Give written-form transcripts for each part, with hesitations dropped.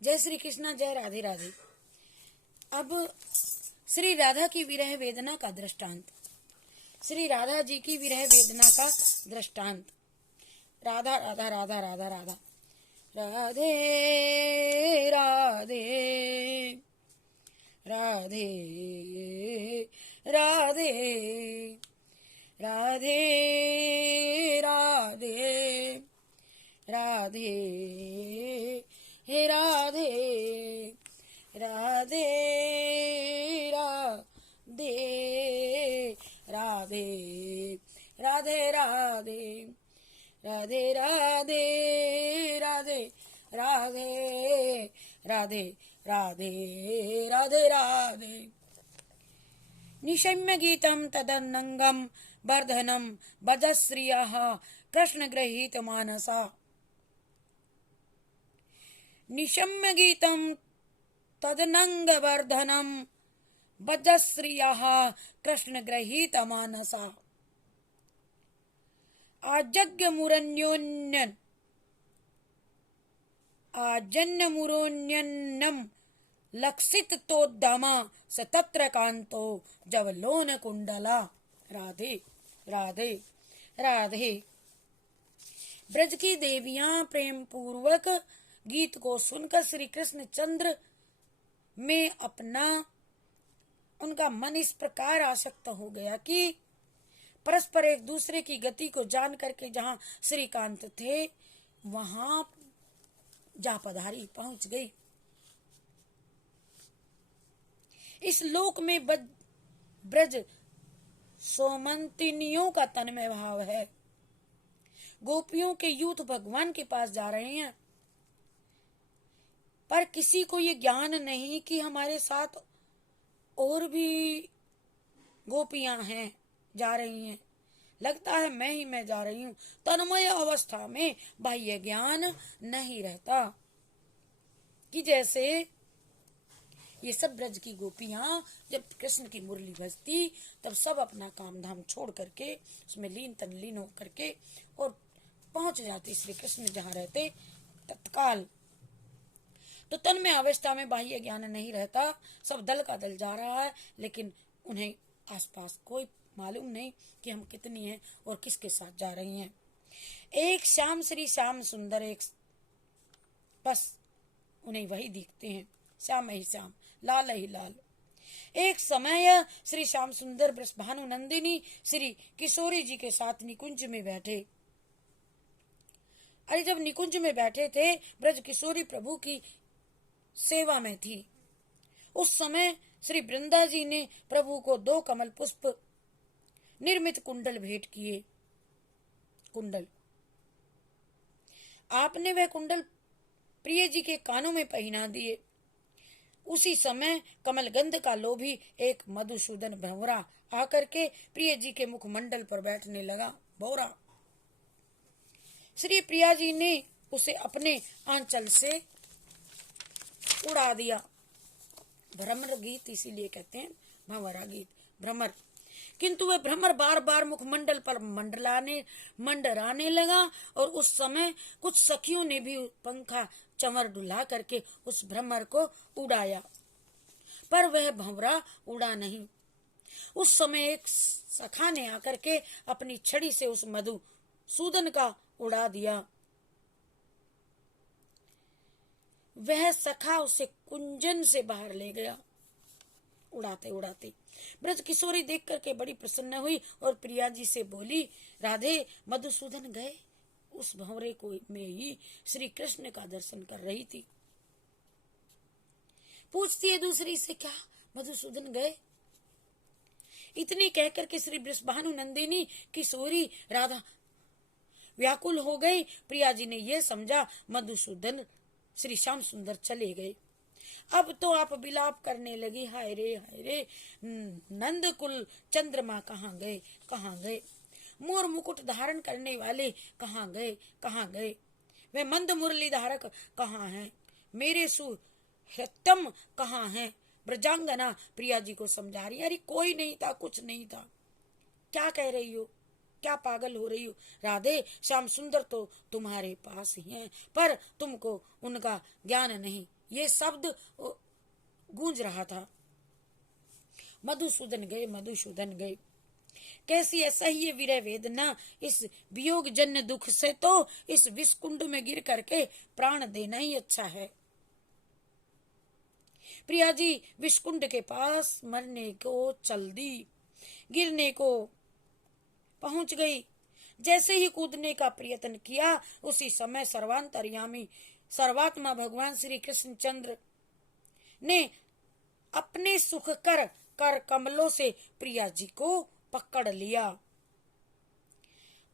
जय श्री कृष्णा, जय राधे राधे। अब श्री राधा की विरह वेदना का दृष्टांत, श्री राधा जी की विरह वेदना का दृष्टांत। राधा राधा राधा राधा राधा राधे राधे राधे राधे राधे राधे राधे हे राधे राधे राधे राधे राधे राधे राधे राधे राधे राधे राधे राधे राधे राधे। निशम्य गीतं तदनंगं वर्धनं भजश्रियः कृष्णगृहीत मानसा। निशम्य गीतं तदनंग वर्धनं भजश्रियः कृष्णगृहीत मानसा। आजन्यमुरोन्यन्नं लक्षित तोद्धम स तत्र कांतो जवलोन कुंडला। राधे राधे राधे। ब्रज की देवियां प्रेम पूर्वक गीत को सुनकर श्री कृष्ण चंद्र में अपना उनका मन इस प्रकार आसक्त हो गया कि परस्पर एक दूसरे की गति को जान करके जहां श्रीकांत थे वहां जा पधारी पहुंच गई। इस लोक में ब्रज सोमंतिनियों का तन्मय भाव है। गोपियों के यूथ भगवान के पास जा रहे हैं, पर किसी को ये ज्ञान नहीं कि हमारे साथ और भी गोपियां हैं, जा रही हैं। लगता है मैं जा रही हूं। तन्मय अवस्था में बाह्य ज्ञान नहीं रहता कि जैसे ये सब ब्रज की गोपियां जब कृष्ण की मुरली बजती तब सब अपना काम धाम छोड़ करके उसमें लीन तल्लीन हो करके और पहुंच जाती श्री कृष्ण जहां रहते तत्काल। तो तन्मय अवस्था में बाह्य ज्ञान नहीं रहता, सब दल का दल जा रहा है, लेकिन उन्हें आसपास कोई मालूम नहीं कि हम कितनी हैं और किसके साथ जा रही हैं। एक श्याम श्री श्याम सुंदर, एक बस उन्हें वही दिखते हैं, श्याम ही श्याम, लाल ही लाल। एक समय श्री श्याम सुंदर भानु नंदिनी श्री किशोरी जी के साथ निकुंज में बैठे। अरे जब निकुंज में बैठे थे, ब्रज किशोरी प्रभु की सेवा में थी। उस समय श्री वृंदा जी ने प्रभु को 2 कमल पुष्प निर्मित कुंडल भेंट किए। कुंडल आपने वह कुंडल प्रिय जी के कानों में पहना दिए। उसी समय कमलगंध का लोभी एक मधुसूदन भंवरा आकर के प्रिय जी के मुखमंडल पर बैठने लगा। भौरा श्री प्रिया जी ने उसे अपने आंचल से उड़ा दिया। भ्रमर गीत इसीलिए कहते हैं भंवरा गीत, भ्रमर। किंतु वह भ्रमर बार बार मुखमंडल पर मंडराने लगा और उस समय कुछ सखियों ने भी पंखा चंवर डुला करके उस भ्रमर को उड़ाया, पर वह भंवरा उड़ा नहीं। उस समय एक सखा ने आकर के अपनी छड़ी से उस मधुसूदन का उड़ा दिया। वह सखा उसे कुंजन से बाहर ले गया उड़ाते उड़ाते। ब्रज किशोरी देख करके बड़ी प्रसन्न हुई और प्रिया जी से बोली, राधे मधुसूदन गए। उस भंवरे को में ही श्री कृष्ण का दर्शन कर रही थी। पूछती है दूसरी से, क्या मधुसूदन गए? इतनी कहकर के श्री भानु नंदिनी किशोरी राधा व्याकुल हो गई। प्रिया जी ने यह समझा मधुसूदन श्री श्याम सुंदर चले गए। अब तो आप विलाप करने लगी, हाय रे नंद कुल चंद्रमा कहाँ गए, कहाँ गए? मोर मुकुट धारण करने वाले कहाँ गए, कहाँ गए? वे मंद मुरली धारक कहाँ हैं? मेरे सुहृतम कहाँ हैं? ब्रजांगना प्रिया जी को समझा रही, अरे कोई नहीं था, कुछ नहीं था। क्या कह रही हो? क्या पागल हो रही हो? राधे श्याम सुंदर तो तुम्हारे पास ही हैं, पर तुमको उनका ज्ञान नहीं, ये शब्द गूंज रहा था, मधुसूदन गए, मधुसूदन गए। कैसी असह्य विरह वेदना, इस वियोग जन्य दुख से तो इस विषकुंड में गिर करके प्राण देना ही अच्छा है। प्रिया जी विषकुंड के पास मरने को चल दी, गिरने को पहुंच गई। जैसे ही कूदने का प्रयत्न किया, उसी समय सर्वांतर्यामी सर्वात्मा भगवान श्री कृष्णचंद्र ने अपने सुख कर कमलों से प्रिया जी को पकड़ लिया।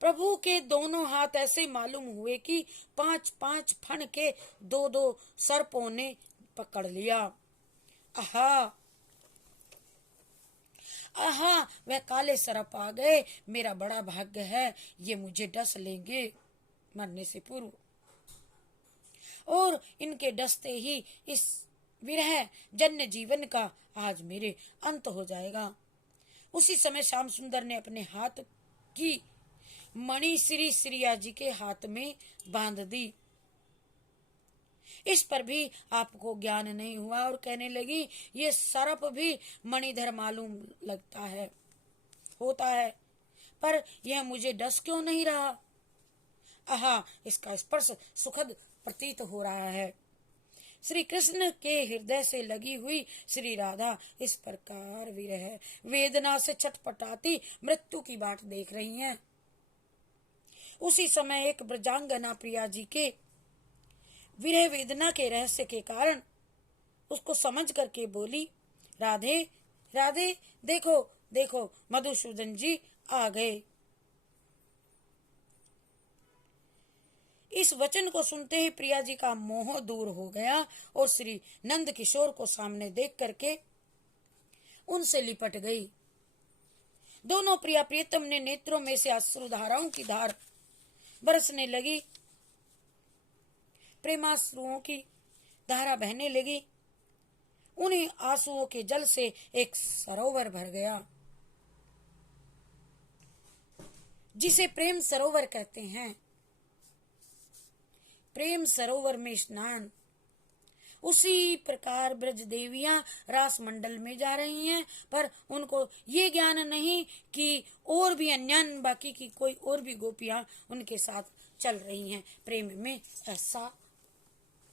प्रभु के दोनों हाथ ऐसे मालूम हुए कि 5-5 फण के 2-2 सर्पों ने पकड़ लिया। आहा आहा, वह काले सर्प आ गए। मेरा बड़ा भाग्य है, ये मुझे डस लेंगे मरने से पूर्व, और इनके डसते ही इस विरह जन्य जीवन का आज मेरे अंत हो जाएगा। उसी समय श्याम सुंदर ने अपने हाथ की मणि श्री श्रिया जी के हाथ में बांध दी। इस पर भी आपको ज्ञान नहीं हुआ और कहने लगी, ये सर्प भी मणिधर मालूम लगता है, होता है, पर यह मुझे डस क्यों नहीं रहा। आहा, इसका स्पर्श सुखद प्रतीत हो रहा है। श्री कृष्ण के हृदय से लगी हुई श्री राधा इस प्रकार विरह वेदना से छटपटाती मृत्यु की बाट देख रही हैं। उसी समय एक ब्रजांगना प्रिया जी के विरह वेदना के रहस्य के कारण उसको समझ करके बोली, राधे राधे, देखो देखो मधुसूदन जी आ गए। इस वचन को सुनते ही प्रिया जी का मोह दूर हो गया और श्री नंद किशोर को सामने देख करके उनसे लिपट गई। दोनों प्रिया प्रियतम ने नेत्रों में से अश्रुधाराओं की धार बरसने लगी, प्रेमाश्रुओं की धारा बहने लगी। उन्हीं आंसुओं के जल से एक सरोवर भर गया, जिसे प्रेम सरोवर कहते हैं। प्रेम सरोवर में स्नान। उसी प्रकार ब्रज देवियां रास मंडल में जा रही हैं, पर उनको ये ज्ञान नहीं कि और भी अन्य बाकी की कोई और भी गोपियां उनके साथ चल रही हैं। प्रेम में ऐसा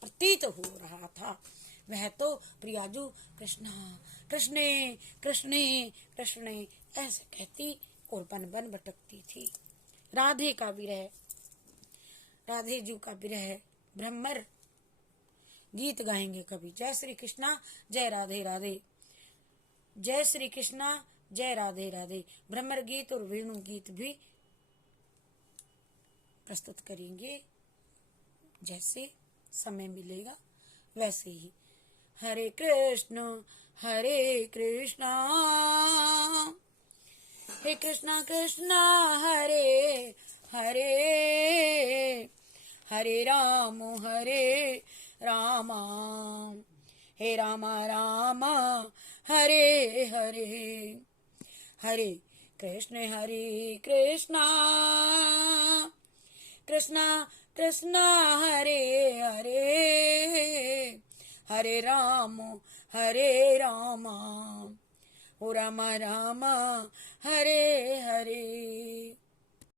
प्रतीत हो रहा था। वह तो प्रियाजू कृष्णा कृष्णे कृष्णे कृष्णे ऐसे कहती और बन बन भटकती थी। राधे का विरह, राधे जी का विरह ब्रह्मर गीत गाएंगे कभी। जय श्री कृष्णा, जय राधे राधे, जय श्री कृष्णा, जय राधे राधे। ब्रह्मर गीत और वेणु गीत भी प्रस्तुत करेंगे, जैसे समय मिलेगा वैसे ही। हरे कृष्णा हे कृष्णा कृष्णा हरे हरे, हरे राम हे रामा रामा हरे हरे, हरे कृष्णा कृष्णा कृष्णा हरे हरे, हरे राम हो रामा रामा हरे हरे।